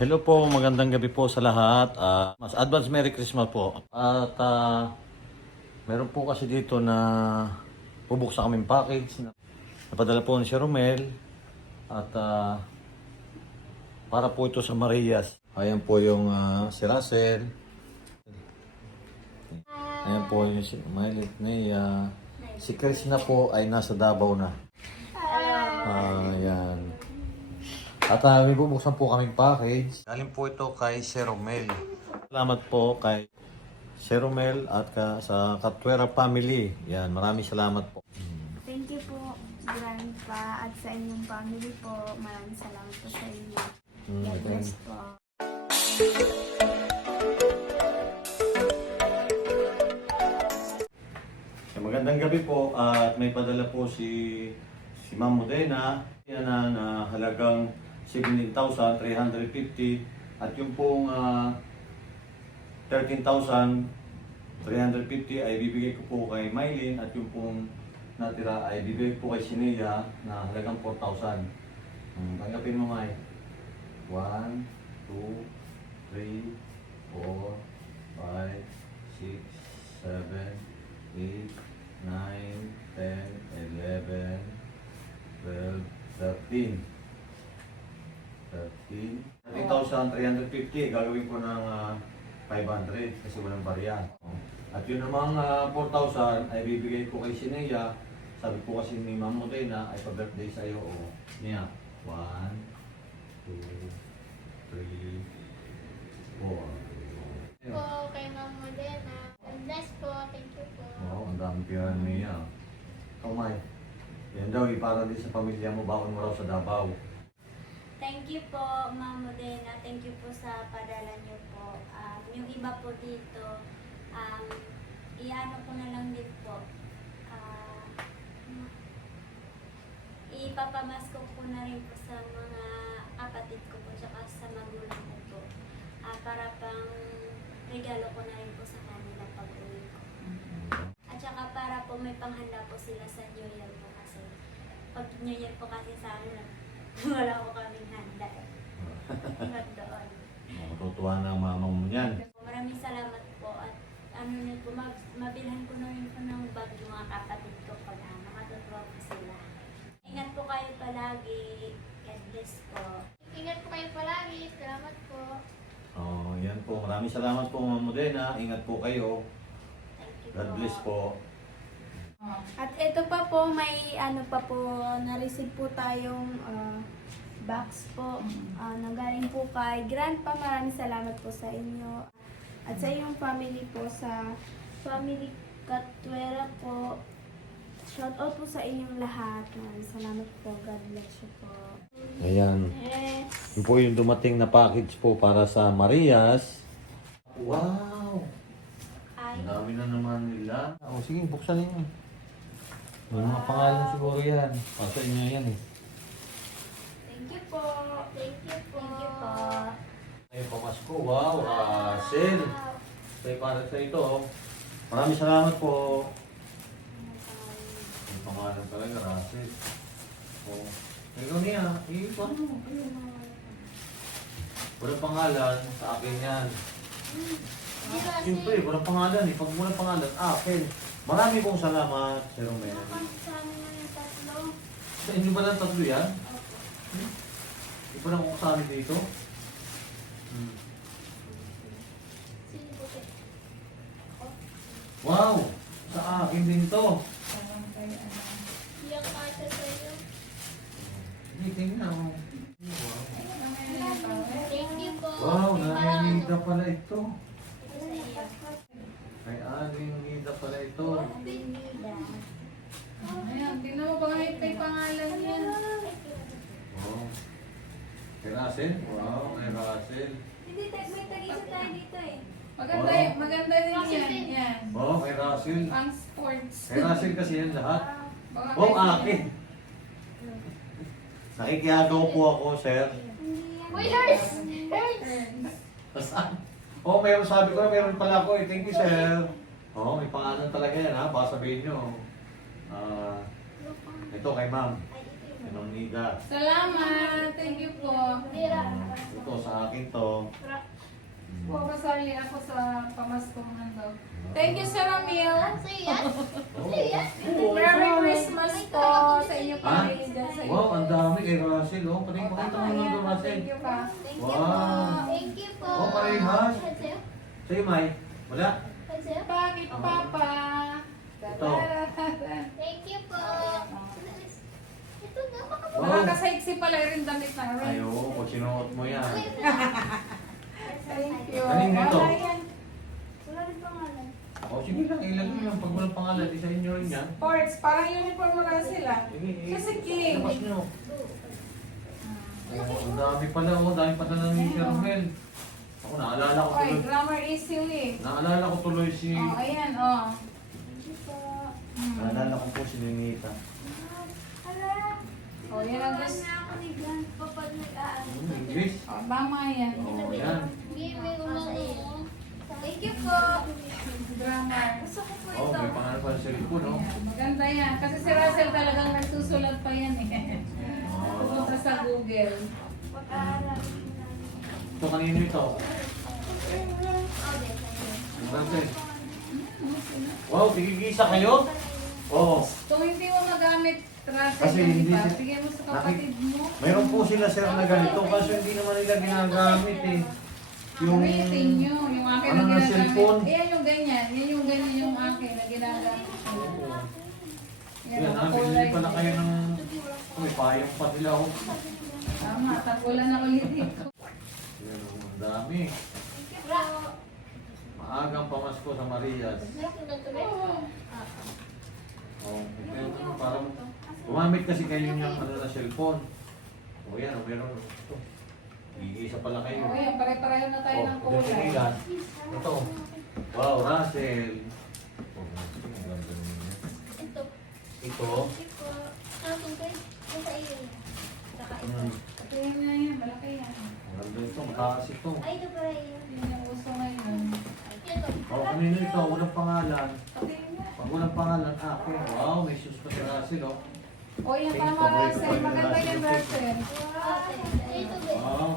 Hello po, magandang gabi po sa lahat. Mas advance Merry Christmas po. At meron po kasi dito na bubuksan kaming package na napadala po ni si Romel. At para po ito sa Marias. Ayan po yung si Russell. Ayan po yung si Miley Nea. Si Chris na po ay nasa Davao na. Ayan. At may bubuksan po kaming package. Galing po ito kay Sir Romel. Salamat po kay Sir Romel at sa Katwera family. Yan, maraming salamat po. Thank you po, Grandpa, at sa inyong family po. Maraming salamat po sa inyo. God bless po. Magandang gabi po at may padala po si Ma'am Modena. Yan na halagang 17,350 at yung pong 13,350 ay bibigay ko po kay Mylene at yung pong natira ay bibigay po kay Sinea na halagang 4,000. Tanggapin mo, May. 1, 2, 3, 4, 5, 6, 7, 8, 9, 10, 11, 12, 13. 13,350 gagawin ko ng 500 kasi walang barya. At yun namang 4,000 ay bibigay ko kay Sinea. Sabi po kasi ni Ma'am Modena ay pa-birthday sa'yo. Niya. 1, 2, 3, 4. Po kay Ma'am Modena. God bless po. Thank you po. Oo, ang dami pira niya. Kamay. Yan daw, para din sa pamilya mo, baon mo raw sa Davao. Thank you po, Ma'am Modena. Thank you po sa padala niyo po. Yung iba po dito, iano ko na lang din po. Ipapamasko ko na rin po sa mga kapatid ko po tsaka sa magulang ko po. Para pang regalo ko na rin po sa kanila pag-uwi ko. At saka para po may panghanda po sila sa New Year po kasi. Pag New Year po kasi sa amin, wala ko kaming handa eh. Hanggang doon. Matutuwa na ang mama mo niyan. Maraming salamat po at mabilhan ko na rin po ng bag yung mga kapatid ko pag makatutuwa po sila. Ingat po kayo palagi. God bless po. Ingat po kayo palagi. Salamat po. Yan po. Maraming salamat po, Ma'am Modena. Ingat po kayo. Thank you God po. bless po. At ito pa po, may ano pa po, na-receive po tayong box po. Nagaling po kay Grandpa. Maraming salamat po sa inyo. At sa inyong family po, sa family Katwera po. Shout out po sa inyong lahat. Maraming salamat po. God bless you po. Ayan. Yes. Yun po yung dumating na package po para sa Marias. Wow! Ay, Ang dami na naman nila. Sige, buksan niyo. May mga pangalan siguro yan. Pasa inyo yan eh. Thank you po. Thank you po. thank you po. Ay, pamasko. Wow, Russell. Say para sa ito. Maraming salamat po. Ang pangalan talaga, Russell. Oh. Ikaw niya, paano? Walang pangalan, sa akin yan. Siyempre, walang pangalan eh. Pag walang pangalan, akin. Marami pong salamat, Sir Romel. Sa amin na yung tatlo. Sa inyo ba lang tatlo yan? Di pa lang sa amin dito? Sino po kayo? Wow! Sa akin din to. Iyak ka ata sa'yo. Hindi, tingnan mo. Thank you po. Wow, Kay nangingida Ma'am. pala ito. Ito sa iyo. Kay Aling Ngida pala ito. Benida. Ayan, tingnan mo ba may pangalan yan? Oh. Kay Russell? Wow, kay Russell. Hindi, may tag-isa tayo dito eh. Maganda din yan. Yan. Oh, kay Russell. Pang sports. Kay Russell kasi yan lahat. Baka Oh, may- akin. Nakikiyagaw po ako, sir. Uy, Lars! Lars! Saan? Oh, meron sabi ko na meron pala ako eh. Thank you, sir. Oh, may pangalan talaga yan ha. Baka sabihin nyo. Ito kay ma'am. Ay, ito yun. Kay Ma'am Nida. Salamat. Thank you po. Mira. Ito sa sa akin to. Papasali ako sa pamaskong nando. Thank you, Sir Ramil. Say yes. Oh. Say yes. Merry Christmas po sa inyo pa Ah? rin dyan sa inyo. Wow, ang dami kay Russell. Oh, pakita mo lang doon, Russell. Thank you pa. Thank you po. Wow. Thank you po. Oh, parehas. Sa'yo? Sa'yo, May? Wala? Sa'yo? Bakit, Papa? Ito. Thank you po. Ito nga, Wow. Nakakasaiksi pala rin damit na rin. Ayo, pag sinuot mo yan. Thank you. Galing nito. Wala yan. Wala rin pangalan. O, sige lang, ilan mo lang. Pag walang pangalan, isa inyo rin yan. Sports, parang uniform mo lang sila. Sige, Kasi King. labas nyo. Oh, ang dami pala, oh. Dami pala ng ni Sir Mel. Ako, naalala ko Okay, tuloy. grammar easily. Naalala ko tuloy si... Oh, ayan, oh. Naalala ko po si Ninita. Hala. Oh, yan ang Turuan gusto. na ako ni Grandpa pag nag-aaral. English. Oh, tama yan. Oh, yan. May ulo. Thank you po. Grammar. Gusto ko po Oh, ito. may pangalan pa sa cellphone, no? Ayan, maganda yan. Kasi si Russell talagang nagsusulat pa yan eh. Pupunta sa Google. Pag-aaral. Ito, kanino ito? Russell. Wow, tigigisa kayo? Oo. Kung hindi mo magamit, Russell, Kasi yung hindi iba, si- bigyan mo sa kapatid mo. Mayroon po sila sir na ganito kaso hindi naman nila ginagamit eh. Yung Gamitin nyo, yung akin ano na na ginagamit. cellphone? Ayan yung ganyan, yan yung ganyan yung akin na ginagamit. Yan, ang bili kulay. pala kayo ng may payong pa sila oh. Tama, tagulan na ulit dito. Yan, ang dami. Maagang pamasko sa Marias. Oh, ito yung parang gumamit kasi kayo yung ano na cellphone. O yan, o meron ito. Igisa pala kayo. O yan, pare-pareho na tayo ng kulay. Ito. Wow, Russell. Oh, ang ganda niya. Ito. Ito. Hmm, Ayan na yan, malaki yan. ang ganda ito. Mataas ito. Ay, ito pa rin. Yan yung uso ngayon. Ito. Oh, kanino ito? Walang pangalan. Pati na. Pag walang pangalan, akin. Wow, may shoes pa si Russell, oh. O yan, Pink, tama paborito Russell. ko yung Maganda Russell. yan, Russell. Ito, be. Wow.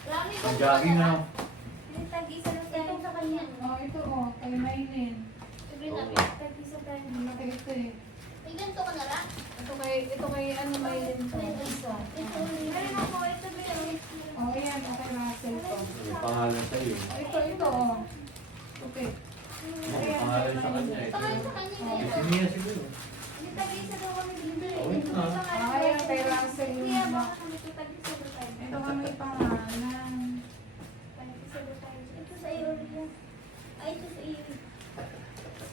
Marami Ang jogging na. Yung tag-isa lang tayo. Ito sa kanya. O ito o, kay Maylin. Sabihin namin. Tag-isa tayo. Malaki ito eh. Ay, ganito ka na lang. Ito kay ano Maylin to. Ito. Meron ako. Ito meron. O yan, o kay Russell to. May pangalan sa iyo. O ito o. Okay. May pangalan sa kanya eh. Pangalan sa kanya Oh. yun. Si Mia siguro. Hindi tag-isa daw kami binili. Oh, ito na. Ah, yan kay Russell Kaya yun. baka kami ito tag-isa daw tayo. Ito kami pangalan. Tag-isa daw tayo. Ito sa iyo rin. Ay, ito sa iyo.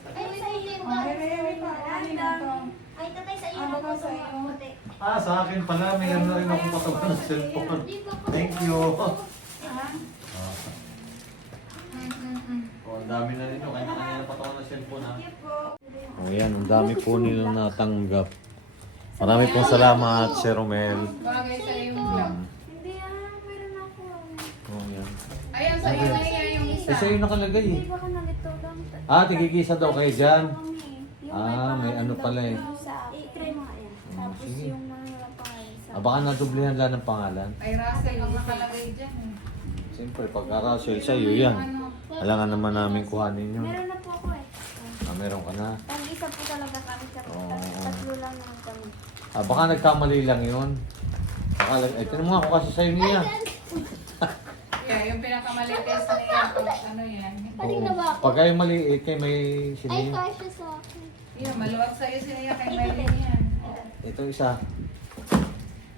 Ay, sa iyo O, ba? may pangalan ito. Ay, tatay sa iyo. Ano ba ako sa iyo? puti. Ah, sa akin pala. Mayroon na rin ako patawan ng cellphone. Di ba ko? Thank you. Ha? Ah, Mm. oh, ang dami na ninyo. Kanya-kanya na patawan ng cellphone ha. Sige po. Oh, yan. Ang dami po nilang natanggap. Marami pong salamat, Sir Romel. Bagay sa iyong vlog. Hindi meron ako. Oh, yan. Ayan, sa iyo na yan yung isa. Eh, sa'yo nakalagay eh. Hindi baka nalito lang. Ah, tigigisa daw kayo dyan. Yung Ah, may pangalan ano daw pala eh. Sa akin. I-try mo nga yan. Oh, Tapos sige. yung mga pangalan sa Ah, baka nadublihan lang ng pangalan. Ay, Russell, ang nakalagay dyan eh. Siyempre, pagka-Russell sa'yo yan. Ano? Alangan naman namin kuhanin yun. Meron na po ako eh. Ah, meron ka na. Tag-isa po talaga kami sa Oo. tatlo lang naman kami. Ah, baka nagkamali lang yun. Baka, eh, tinanong ako kasi sa'yo niya. Yeah, yung pinakamalites niya. Ano yan? Kanina ba ako? Pag kayo maliit, kayo may Ay, sinin. kasya sa akin. Yan, maluwag sa'yo siya kay Maylin yan. Ito isa.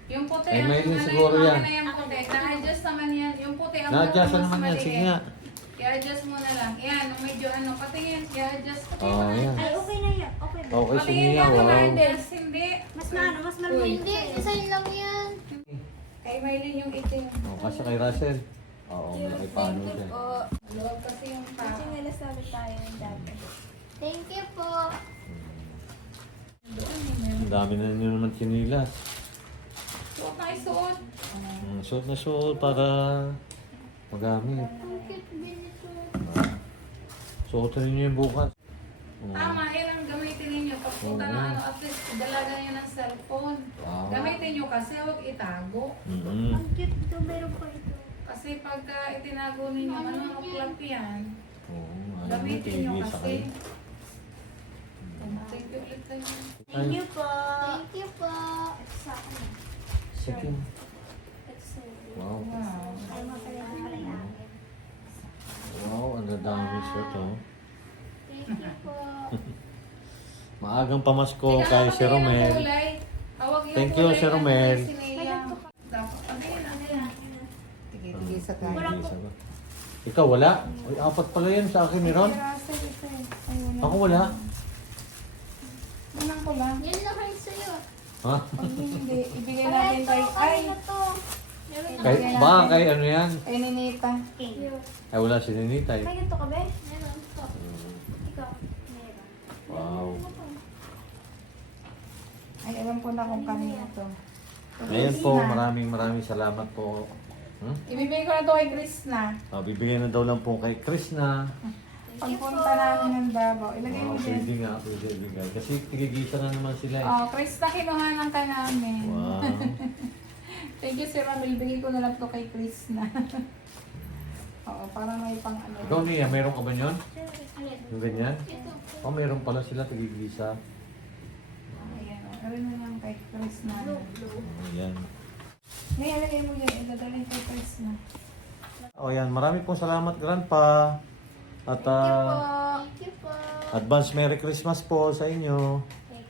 Yung puti, Kay ang Maylin ano siguro yung yan. akin na yung puti. Na-adjust naman yan. Yung puti, ang Na-adjust mas naman yan. maliit. Sige nga. I-adjust mo na lang. Yan, medyo ano, patingin. I-adjust. Oh, yan. Ay, okay na yan. Okay ba? Okay, Patingin sige nga. lang Wow. i-adjust. Hindi. Mas maano, mas maluwag. Hindi, design lang yan. Kay Maylin yung itim. Oh, kasi kay Russell. Oo, malaki paano siya. Maluwag kasi yung pa. Kasi nga nasabi tayo ng dati. Thank you po. Doon eh, meron. Ang dami na nyo naman chinilas. Suot na isuot. Suot na suot para magamit. Ang cute din ito. Suotin ninyo yung bukas. Oh. Tama, yan ang gamitin ninyo. Pagpunta Oo. na ano, at least dalaga nyo ng cellphone. Wow. Gamitin nyo kasi huwag itago. Mm-hmm. Ang cute ito, meron pa ito. Kasi pagka itinago ninyo, ano, maklap yan. Oo, Gamitin nyo tigisa kasi. kayo. Thank you ulit kayo. Thank you po. Thank you po. Sa akin. Second. It's Wow. Wow. Ay, mapala na pala yung akin. Wow, ang dadami siya to. Thank you po. Maagang pamasko Teka, kay Sir patingin ng Romel. kulay. Hawag yung Thank you, kulay Sir na Romel. si Nea. Dapat, patingin ano yan. Tige-tige sa Ay, kanya. isa ba? Ikaw wala? Ay, apat pala yan sa akin ni Ron. Russell, ito eh. Ayun. Ako wala. Unang ko lang. Yan lang kayo sa'yo. Ha? Pag hindi, ibigay natin kay... Ay! Ano to? Meron na. Kay, baka kay ano yan? Kay Ninita. Ay, wala si Ninita eh. May ganito ka ba? Meron po. Ikaw. Meron. Wow. Ay, alam ko na kung kanina to. Ayan po, maraming salamat po. Ibibigay ko na to kay Krishna. Bibigyan na daw lang po kay Chris na. Pagpunta namin ng Davao. Ilagay mo Wow, dyan. pwede nga, pwede ibigay. Kasi tigigisa na naman sila eh. Oh, Krishna, kinuhanan ka namin. Wow. Thank you, Sir Ramil. Bigay ko na lang to kay Krishna. Oo, para may pang ano. Ikaw Nia, mayroon ka ba yun? Alin? Yung ganyan? Ito. Oh, mayroon pala sila tigigisa. Ayan, gawin mo lang kay Krishna. Ayan. May ilagay mo yan. Idadalhin kay Krishna. O yan, marami pong salamat Grandpa. At Thank you po. advance Merry Christmas po sa inyo.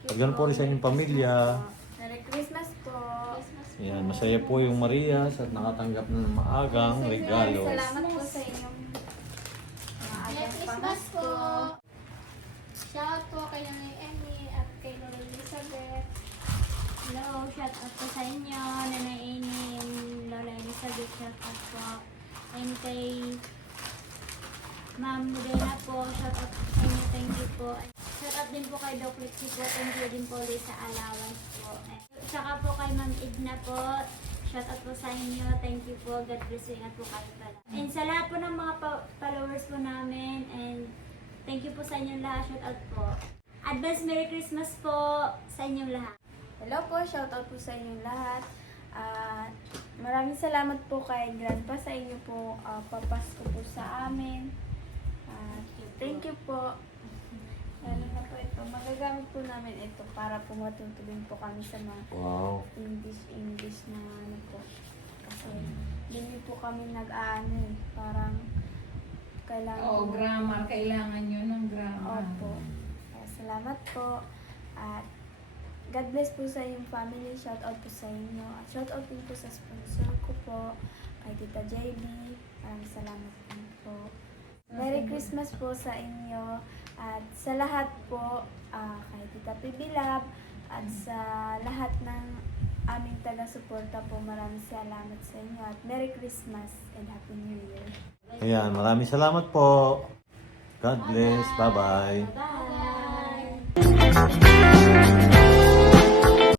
At ganun po rin sa inyong pamilya. Merry Christmas po. Christmas. Ayan, masaya po yung Marias at nakatanggap ng maagang regalo. Salamat po sa inyong Merry Christmas po. Shout po kay Nanay Emmy at kay Lola Elizabeth. Hello, shout out po sa inyo, Nanay Amy, Lola Elizabeth, shout out po. And kay Ma'am Modena po, shout out po sa inyo, thank you po. Shout out din po kay Doc Lexie po, thank you din po ulit sa allowance po. Saka po kay Ma'am Edna po, shout out po sa inyo, thank you po, God bless you, ingat po kayo pala. And sa lahat po ng mga followers po namin, and thank you po sa inyong lahat, shout out po. Advance Merry Christmas po sa inyong lahat. Hello po, shoutout po sa inyong lahat. Maraming salamat po kay Grandpa sa inyo po papasko po sa amin. Thank you po. Lalo na po ito. Magagamit po namin ito para po matutulong po kami sa mga Wow. English na ano po. Kasi hindi po kami nag-aano eh. Parang kailangan Oo, po- grammar. Kailangan nyo ng grammar. Opo. Salamat po. At God bless po sa inyong family. Shout out po sa inyo. At shout out din po sa sponsor ko po. Kay Tita JB. Maraming salamat din po. Merry Christmas po sa inyo. At sa lahat po, kay Tita PB Lab. At sa lahat ng aming taga-suporta po, maraming salamat sa inyo. At Merry Christmas and Happy New Year. Ayan, maraming salamat po. God bless. Bye-bye. Bye!